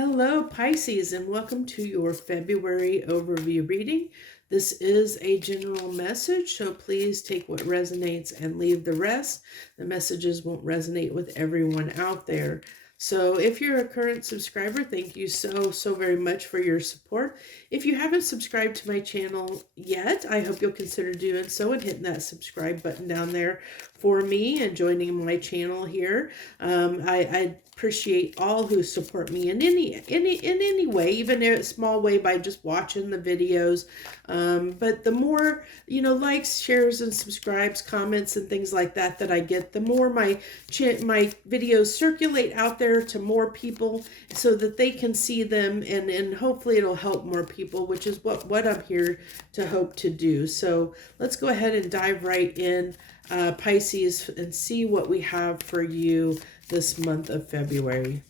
Hello, Pisces, and welcome to your February overview reading. This is a general message, so please take what resonates and leave the rest. The messages won't resonate with everyone out there. So if you're a current subscriber, thank you so very much for your support. If you haven't subscribed to my channel yet, I hope you'll consider doing so and hitting that subscribe button down there for me and joining my channel here. I appreciate all who support me in any way, even in a small way, by just watching the videos. But the more, likes, shares, and subscribes, comments, and things like that I get, the more my videos circulate out there to more people so that they can see them, and hopefully it'll help more people, which is what I'm here to hope to do. So let's go ahead and dive right in, Pisces, and see what we have for you this month of February.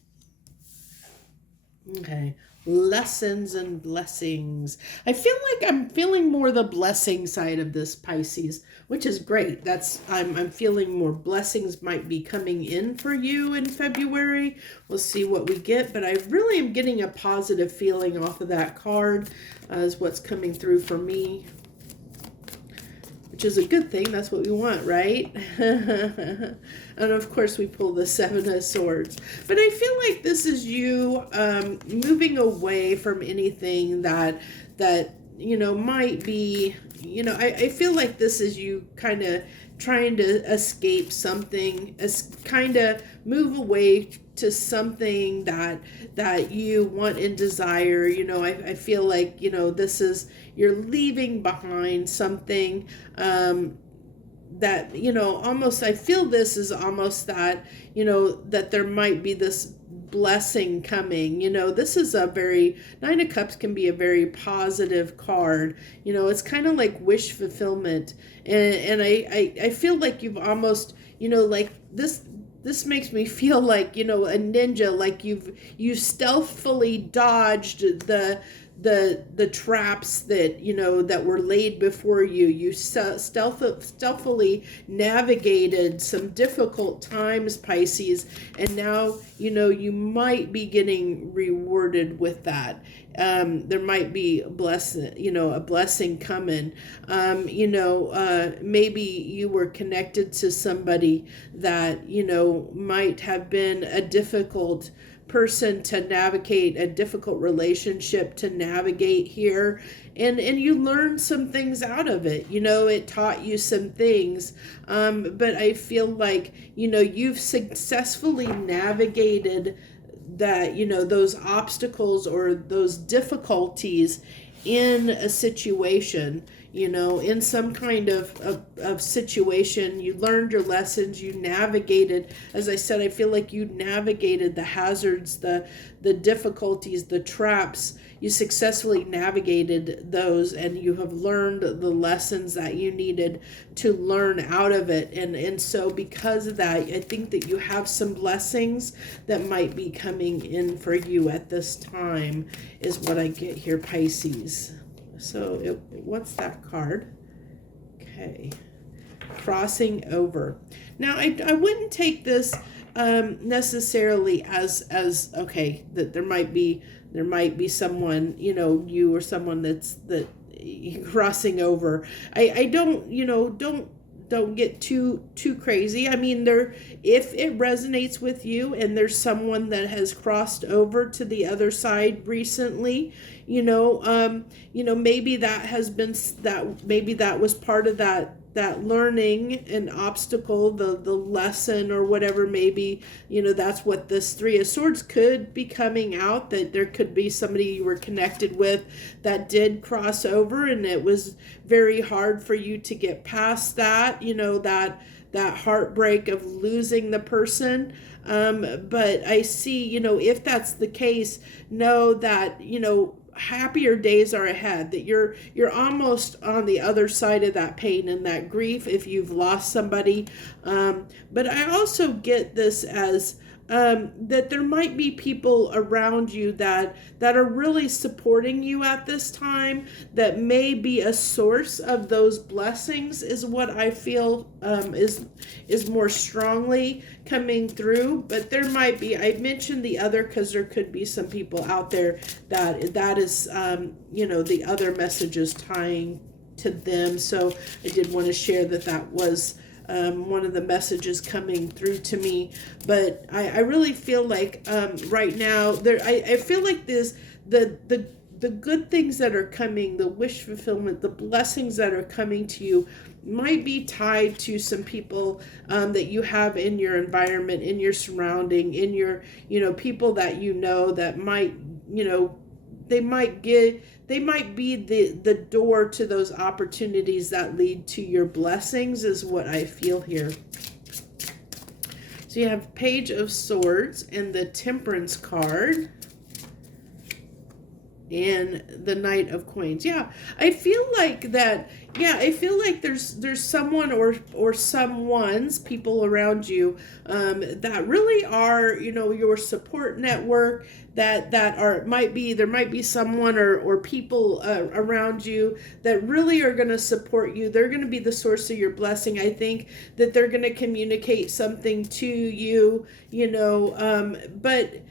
Okay, lessons and blessings. I feel like I'm feeling more the blessing side of this, Pisces, which is great. I'm feeling more blessings might be coming in for you in February. We'll see what we get, but I really am getting a positive feeling off of that card, is what's coming through for me, which is a good thing. That's what we want, right? And of course we pull the Seven of Swords. But I feel like this is you moving away from anything that might be, I feel like this is you kind of trying to escape something, kind of move away to something that you want and desire. I feel like, this is, you're leaving behind something that, almost, I feel this is almost that, that there might be this blessing coming. This is a very, Nine of Cups can be a very positive card. It's kind of like wish fulfillment. And I feel like you've almost, like this makes me feel like, a ninja, like you stealthily dodged the traps that, that were laid before you. You stealthily navigated some difficult times, Pisces, and now, you might be getting rewarded with that. There might be a blessing coming. Maybe you were connected to somebody that, might have been a difficult person to navigate, a difficult relationship to navigate here, and you learned some things out of it. It taught you some things, but I feel like you've successfully navigated that, those obstacles or those difficulties in a situation, in some kind of situation. You learned your lessons, you navigated, as I said, I feel like you navigated the hazards, the difficulties, the traps. You successfully navigated those, and you have learned the lessons that you needed to learn out of it. And so because of that, I think that you have some blessings that might be coming in for you at this time, is what I get here, Pisces. So what's that card? Okay. Crossing over. Now, I wouldn't take this necessarily as okay, that there might be someone, you or someone that crossing over. I don't get too crazy. I mean, if it resonates with you and there's someone that has crossed over to the other side recently, maybe that has been maybe that was part of that learning, an obstacle, the lesson, or whatever. Maybe that's what this Three of Swords could be coming out, that there could be somebody you were connected with that did cross over, and it was very hard for you to get past that, that heartbreak of losing the person. But I see, if that's the case, know that, happier days are ahead, that you're almost on the other side of that pain and that grief if you've lost somebody. But I also get this as that there might be people around you that are really supporting you at this time, that may be a source of those blessings, is what I feel is more strongly coming through. But there might be, I mentioned the other because there could be some people out there that is the other messages tying to them. So I did want to share that was one of the messages coming through to me. But I really feel like right now I feel like the good things that are coming, the wish fulfillment, the blessings that are coming to you might be tied to some people that you have in your environment, in your surrounding, in your, people that that might, they might be the door to those opportunities that lead to your blessings, is what I feel here. So you have Page of Swords and the Temperance card and the Knight of Coins. Yeah, I feel like that. Yeah, I feel like there's someone or someone's people around you that really are, your support network, that are there might be someone or people around you that really are going to support you. They're going to be the source of your blessing. I think that they're going to communicate something to you, but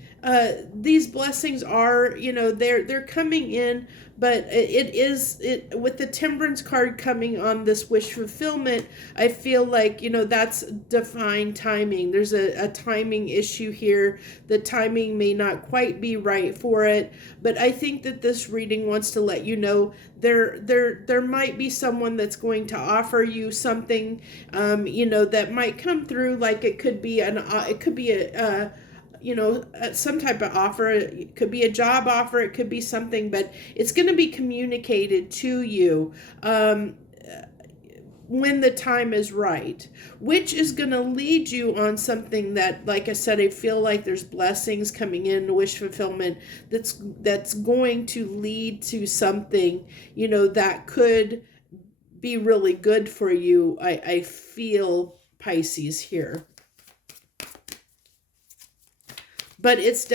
these blessings are, they're coming in, but it is with the Temperance card coming on this wish fulfillment. I feel like, that's divine timing. There's a timing issue here. The timing may not quite be right for it, but I think that this reading wants to let you know there might be someone that's going to offer you something, that might come through. Like it could be some type of offer. It could be a job offer, it could be something, but it's going to be communicated to you when the time is right, which is going to lead you on something that, like I said, I feel like there's blessings coming in, wish fulfillment, that's going to lead to something, that could be really good for you. I feel, Pisces, here. But it's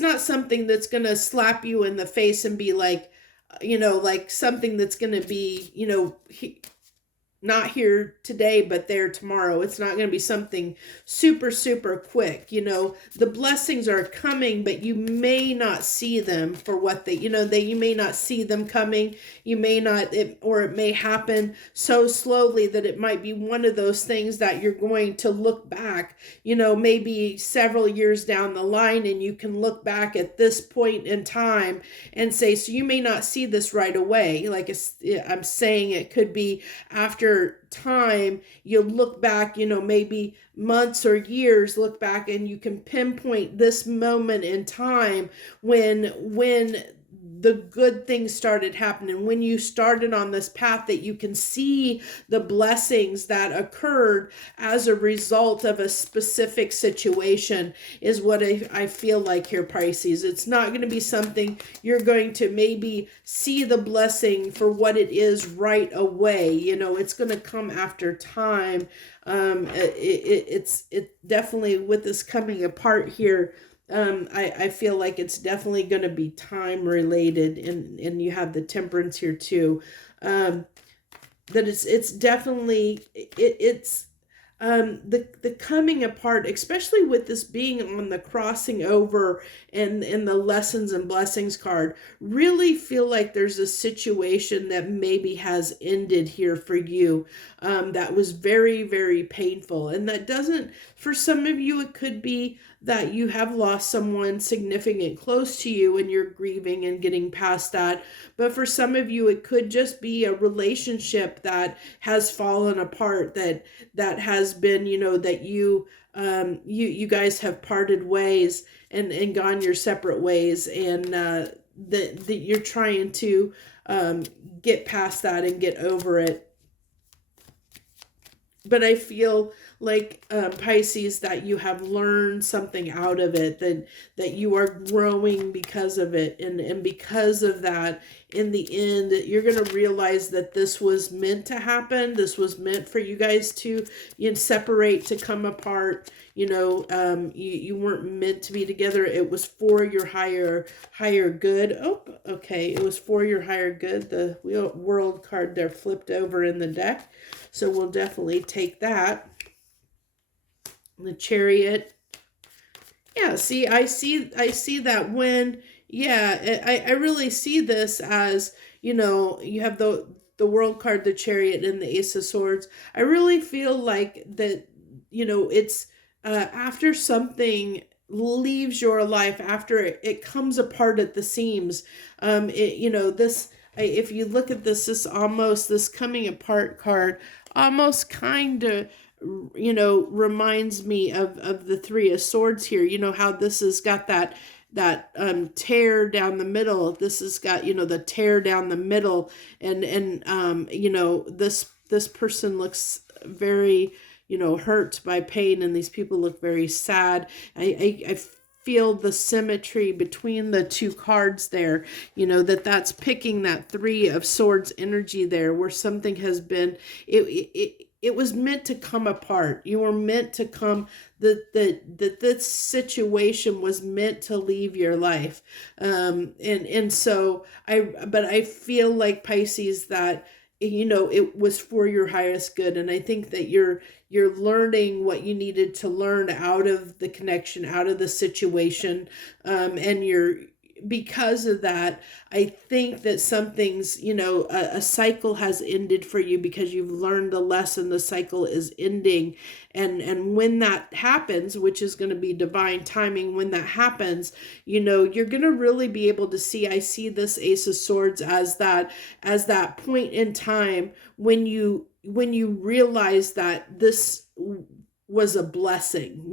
not something that's going to slap you in the face and be like, like something that's going to be, not here today, but there tomorrow. It's not going to be something super, super quick. The blessings are coming, but you may not see them for what you may not see them coming. You may not, or it may happen so slowly that it might be one of those things that you're going to look back, maybe several years down the line, and you can look back at this point in time and say, so you may not see this right away. Like I'm saying, it could be after time, you look back, maybe months or years, look back and you can pinpoint this moment in time when the good things started happening, when you started on this path, that you can see the blessings that occurred as a result of a specific situation, is what I feel like here, Pisces. It's not going to be something you're going to maybe see the blessing for what it is right away. It's going to come after time. It's definitely, with this coming apart here, I feel like it's definitely going to be time related, and you have the Temperance here too. That it's definitely it's the coming apart, especially with this being on the crossing over and the lessons and blessings card. Really feel like there's a situation that maybe has ended here for you, that was very, very painful, and that doesn't, for some of you, it could be that you have lost someone significant close to you and you're grieving and getting past that. But for some of you, it could just be a relationship that has fallen apart, that has been, that you guys have parted ways and gone your separate ways, and that you're trying to get past that and get over it. But I feel Pisces, that you have learned something out of it, that you are growing because of it, and because of that, in the end, you're going to realize that this was meant to happen. This was meant for you guys to, separate, to come apart. You weren't meant to be together. It was for your higher good. Oh, okay. It was for your higher good. The world card there flipped over in the deck. So we'll definitely take that. The Chariot. Yeah, see, I see that when, yeah, I really see this as, you have the World card, the Chariot, and the Ace of Swords. I really feel like that, it's after something leaves your life, after it comes apart at the seams, if you look at this almost, this coming apart card almost kind of, reminds me of the Three of Swords here. How this has got that tear down the middle. This has got, the tear down the middle, and this person looks very, hurt by pain, and these people look very sad. I feel the symmetry between the two cards there, that's picking that Three of Swords energy there, where something has been, it was meant to come apart. You were meant to come, that this situation was meant to leave your life. And so I feel like, Pisces, that, it was for your highest good. And I think that you're learning what you needed to learn out of the connection, out of the situation. And because of that, I think that something's, a cycle has ended for you, because you've learned the lesson. The cycle is ending. And when that happens, which is going to be divine timing, when that happens, you're going to really be able to see, I see this Ace of Swords as that point in time when you realize that this was a blessing,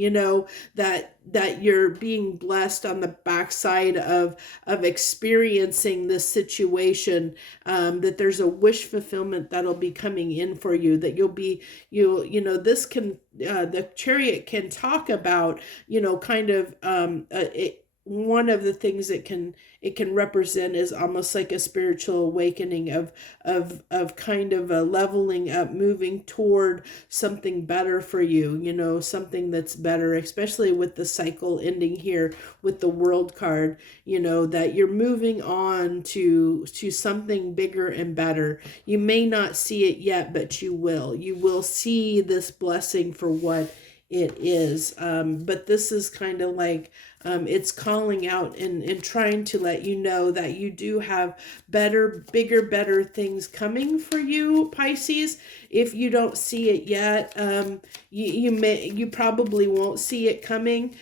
that you're being blessed on the backside of experiencing this situation, that there's a wish fulfillment that'll be coming in for you, that this can, the Chariot can talk about, kind of, one of the things it can represent is almost like a spiritual awakening of kind of a leveling up, moving toward something better for you, something that's better, especially with the cycle ending here with the World card, that you're moving on to something bigger and better. You may not see it yet, but you will see this blessing for what it is. But this is kind of like, it's calling out and trying to let you know that you do have better, bigger, better things coming for you, Pisces. If you don't see it yet, you probably won't see it coming,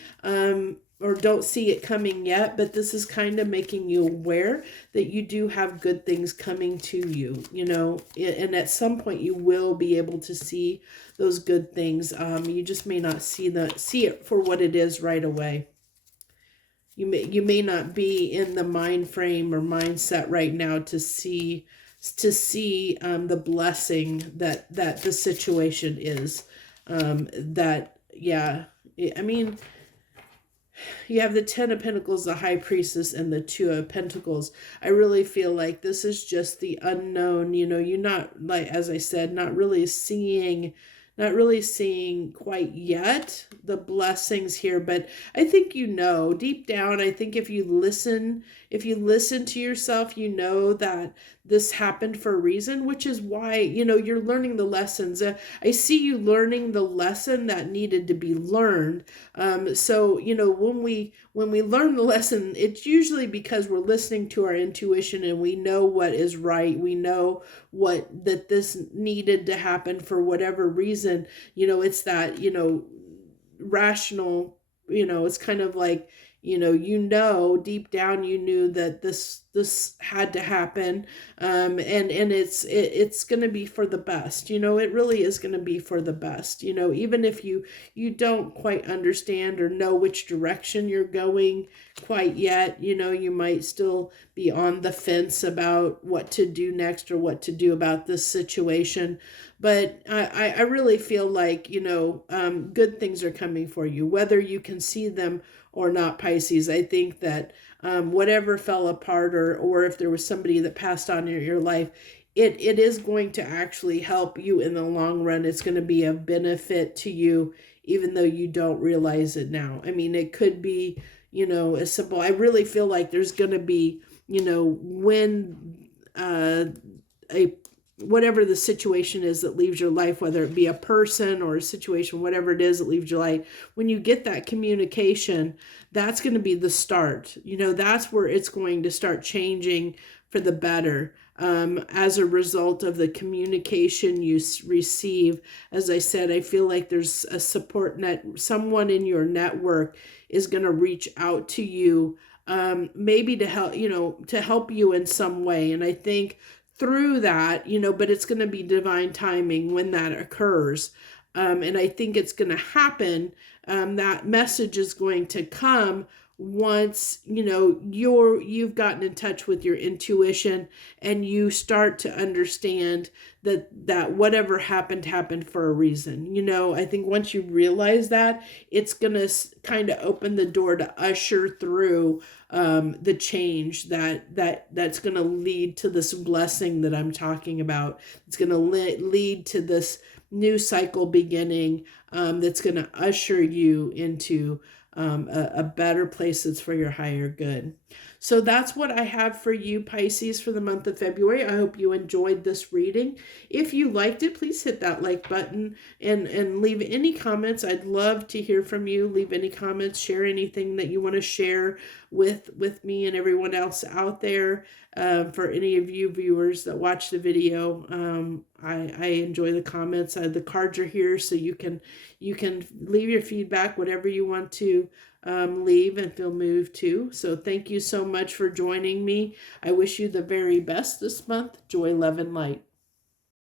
or don't see it coming yet, but this is kind of making you aware that you do have good things coming to you, and at some point you will be able to see those good things. You just may not see it for what it is right away. You may not be in the mind frame or mindset right now to see the blessing that the situation is. I mean, you have the Ten of Pentacles, the High Priestess, and the Two of Pentacles. I really feel like this is just the unknown. You're not, like, as I said, not really seeing quite yet the blessings here, but I think deep down, I think if you listen to yourself, that this happened for a reason, which is why, you're learning the lessons. I see you learning the lesson that needed to be learned. So, when we learn the lesson, it's usually because we're listening to our intuition and we know what is right. We know that this needed to happen for whatever reason. It's that, rational, it's kind of like, deep down, you knew that this this had to happen, and it's going to be for the best. It really is going to be for the best. Even if you don't quite understand or know which direction you're going quite yet, you might still be on the fence about what to do next or what to do about this situation. But I really feel like, good things are coming for you, whether you can see them or not, Pisces. I think that whatever fell apart, or if there was somebody that passed on in your life, it is going to actually help you in the long run. It's going to be a benefit to you, even though you don't realize it now. I mean, it could be, as simple. I really feel like there's going to be, when a whatever the situation is that leaves your life, whether it be a person or a situation, whatever it is that leaves your life, when you get that communication, that's going to be the start. That's where it's going to start changing for the better. As a result of the communication you receive. As I said, I feel like there's a support net. Someone in your network is going to reach out to you, maybe to help you in some way. And I think through that, but it's going to be divine timing when that occurs. And I think it's going to happen. That message is going to come once, you've gotten in touch with your intuition and you start to understand that whatever happened for a reason. I think once you realize that, it's going to kind of open the door to usher through the change that's going to lead to this blessing that I'm talking about. It's going to lead to this new cycle beginning, that's going to usher you into a better place that's for your higher good. So that's what I have for you, Pisces, for the month of February. I hope you enjoyed this reading. If you liked it, please hit that like button and leave any comments. I'd love to hear from you. Leave any comments, share anything that you want to share with me and everyone else out there. For any of you viewers that watch the video, I enjoy the comments. The cards are here, so you can leave your feedback, whatever you want to leave and feel moved to. So thank you so much for joining me. I wish you the very best this month. Joy, love, and light.